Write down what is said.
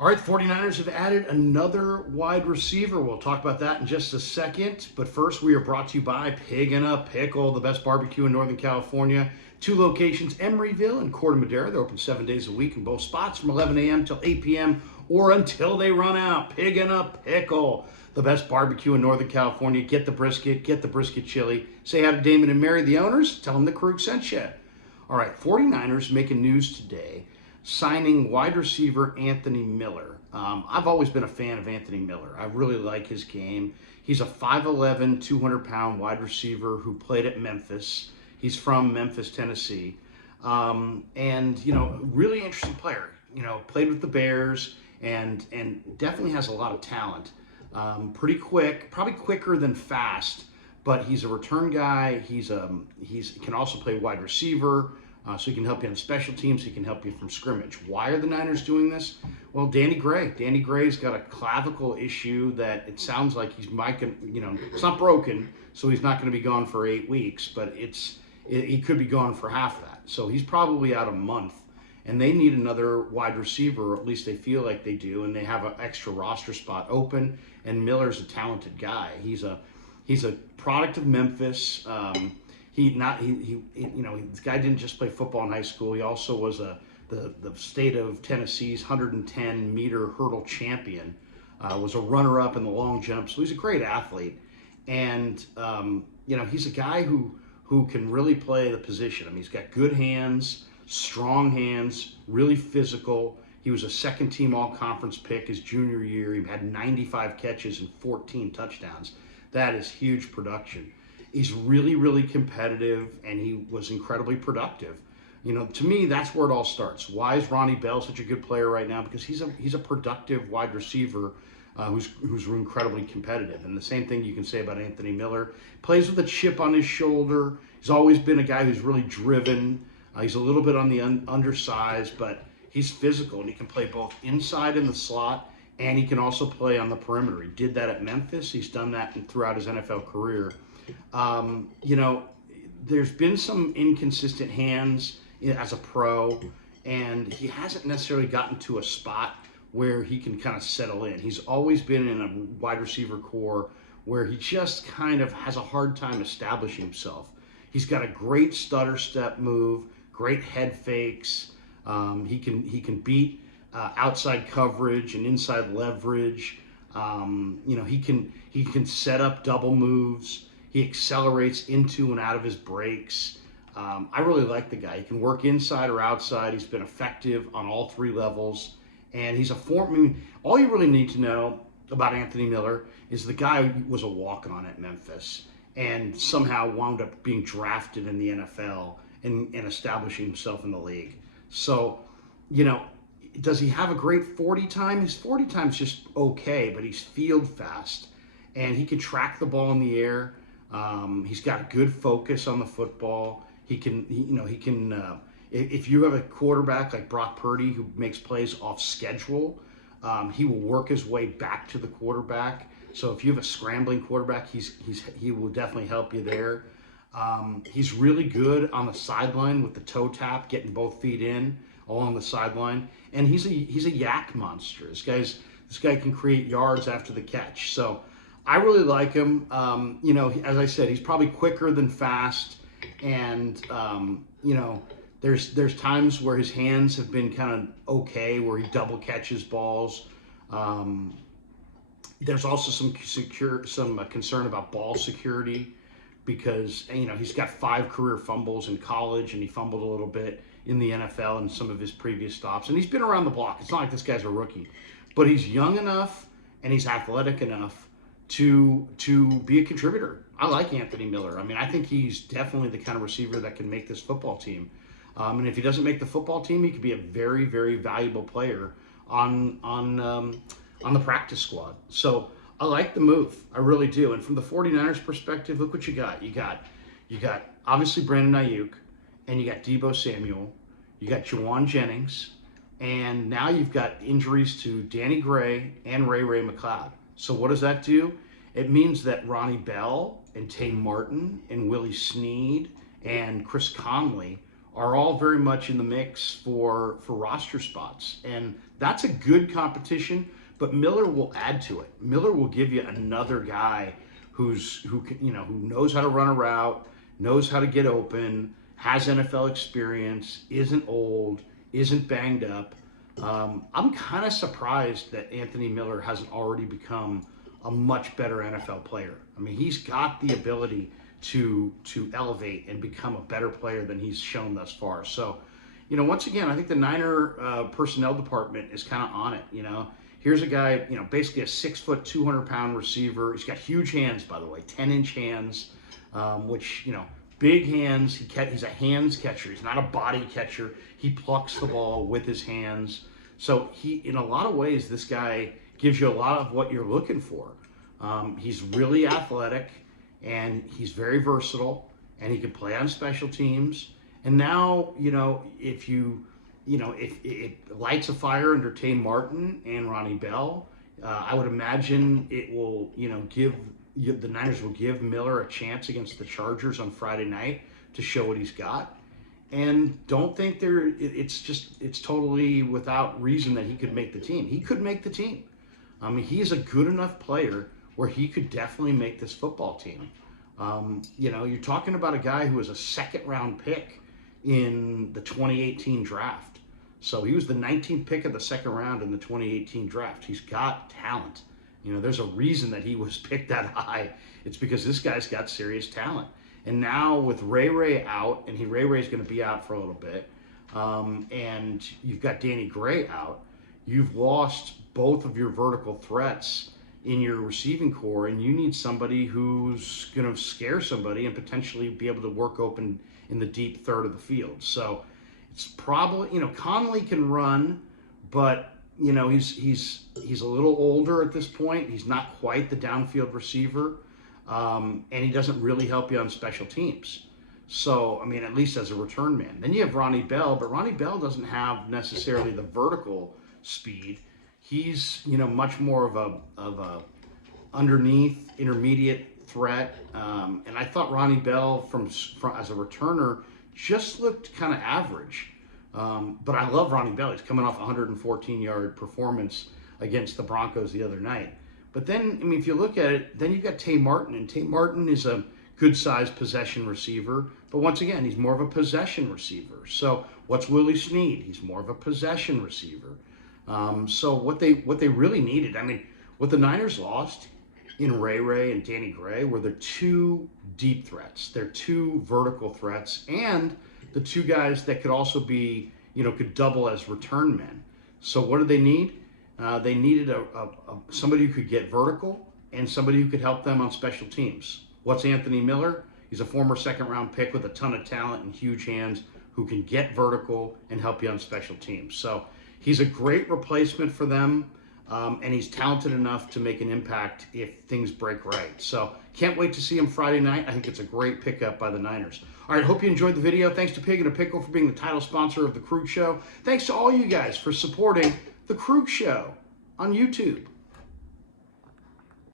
All right, the 49ers have added another wide receiver. We'll talk about that in just a second. But first, we are brought to you by Pig and a Pickle, the best barbecue in Northern California. Two locations, Emeryville and Corte Madera. They're open 7 days a week in both spots from 11 a.m. till 8 p.m. or until they run out. Pig and a Pickle, the best barbecue in Northern California. Get the brisket chili. Say hi to Damon and Mary, the owners. Tell them the Krug sent you. All right, 49ers making news today, signing wide receiver Anthony Miller. I've always been a fan of Anthony Miller. I really like his game. He's a 5'11", 200-pound wide receiver who played at Memphis. He's from Memphis, Tennessee. And really interesting player. Played with the Bears and definitely has a lot of talent. Pretty quick, probably quicker than fast, but he's a return guy. He can also play wide receiver, so he can help you on special teams. He can help you from scrimmage. Why are the Niners doing this? Well, Danny Gray's got a clavicle issue that it sounds like he's might, it's not broken, so he's not going to be gone for 8 weeks, but he could be gone for half that. So he's probably out a month. And they need another wide receiver, or at least they feel like they do, and they have an extra roster spot open. And Miller's a talented guy. He's a product of Memphis. This guy didn't just play football in high school. He also was the state of Tennessee's 110-meter hurdle champion. Was a runner-up in the long jump. So he's a great athlete, and he's a guy who can really play the position. I mean, he's got good hands, strong hands, really physical. He was a second-team all-conference pick his junior year. He had 95 catches and 14 touchdowns. That is huge production. He's really, really competitive, and he was incredibly productive. To me, that's where it all starts. Why is Ronnie Bell such a good player right now? Because he's a productive wide receiver who's incredibly competitive. And the same thing you can say about Anthony Miller. Plays with a chip on his shoulder. He's always been a guy who's really driven. He's a little bit on the undersized, but he's physical, and he can play both inside in the slot, and he can also play on the perimeter. He did that at Memphis. He's done that throughout his NFL career. There's been some inconsistent hands as a pro, and he hasn't necessarily gotten to a spot where he can kind of settle in. He's always been in a wide receiver core where he just kind of has a hard time establishing himself. He's got a great stutter step move, great head fakes. He can beat outside coverage and inside leverage. He can set up double moves. He accelerates into and out of his breaks. I really like the guy. He can work inside or outside. He's been effective on all three levels. And he's all you really need to know about Anthony Miller is the guy was a walk-on at Memphis and somehow wound up being drafted in the NFL and establishing himself in the league. So, does he have a great 40 time? His 40 time's just okay, but he's field fast, and he can track the ball in the air. He's got good focus on the football. He can. If you have a quarterback like Brock Purdy who makes plays off schedule, he will work his way back to the quarterback. So if you have a scrambling quarterback, he will definitely help you there. He's really good on the sideline with the toe tap, getting both feet in along the sideline, and he's a yak monster. This guy can create yards after the catch. So I really like him. As I said, he's probably quicker than fast, and there's times where his hands have been kind of okay, where he double catches balls. There's also some concern about ball security because he's got 5 career fumbles in college, and he fumbled a little bit in the NFL in some of his previous stops. And he's been around the block. It's not like this guy's a rookie, but he's young enough and he's athletic enough to be a contributor. I like Anthony Miller. I mean, I think he's definitely the kind of receiver that can make this football team. And if he doesn't make the football team, he could be a very, very valuable player on the practice squad. So I like the move. I really do. And from the 49ers perspective, look what you got. You got obviously Brandon Ayuk, and you got Deebo Samuel. You got Jawan Jennings, and now you've got injuries to Danny Gray and Ray McCloud. So what does that do? It means that Ronnie Bell and Tay Martin and Willie Snead and Chris Conley are all very much in the mix for roster spots. And that's a good competition, but Miller will add to it. Miller will give you another guy who knows how to run a route, knows how to get open, has NFL experience, isn't old, isn't banged up. I'm kind of surprised that Anthony Miller hasn't already become a much better NFL player. I mean, he's got the ability to elevate and become a better player than he's shown thus far. So, once again, I think the Niner personnel department is kind of on it. Here's a guy, basically a 6 foot, 200-pound receiver. He's got huge hands, by the way, 10-inch hands, which, big hands. He's a hands catcher. He's not a body catcher. He plucks the ball with his hands. So in a lot of ways, this guy gives you a lot of what you're looking for. He's really athletic, and he's very versatile, and he can play on special teams. And now, if it lights a fire under Tay Martin and Ronnie Bell, I would imagine it will, the Niners will give Miller a chance against the Chargers on Friday night to show what he's got. And don't think it's totally without reason that he could make the team. He could make the team. I mean, he's a good enough player where he could definitely make this football team. You're talking about a guy who was a second-round pick in the 2018 draft. So he was the 19th pick of the second round in the 2018 draft. He's got talent. There's a reason that he was picked that high. It's because this guy's got serious talent. And now with Ray out, and Ray Ray's going to be out for a little bit, and you've got Danny Gray out, you've lost both of your vertical threats in your receiving core, and you need somebody who's going to scare somebody and potentially be able to work open in the deep third of the field. So it's probably, Conley can run, but he's a little older at this point. He's not quite the downfield receiver, and he doesn't really help you on special teams. So, I mean, at least as a return man. Then you have Ronnie Bell, but Ronnie Bell doesn't have necessarily the vertical speed. He's, much more of a underneath intermediate threat. And I thought Ronnie Bell from as a returner just looked kind of average. But I love Ronnie Bell. He's coming off a 114-yard performance against the Broncos the other night. But then, I mean, if you look at it, then you've got Tay Martin, and Tay Martin is a good-sized possession receiver. But once again, he's more of a possession receiver. So what's Willie Snead? He's more of a possession receiver. So what they really needed, I mean, what the Niners lost in Ray and Danny Gray were their two deep threats, their two vertical threats, and the two guys that could also be, could double as return men. So what did they need? They needed somebody who could get vertical and somebody who could help them on special teams. What's Anthony Miller? He's a former second-round pick with a ton of talent and huge hands who can get vertical and help you on special teams. So he's a great replacement for them, and he's talented enough to make an impact if things break right. So can't wait to see him Friday night. I think it's a great pickup by the Niners. All right, hope you enjoyed the video. Thanks to Pig and a Pickle for being the title sponsor of The Krug Show. Thanks to all you guys for supporting The Krug Show on YouTube.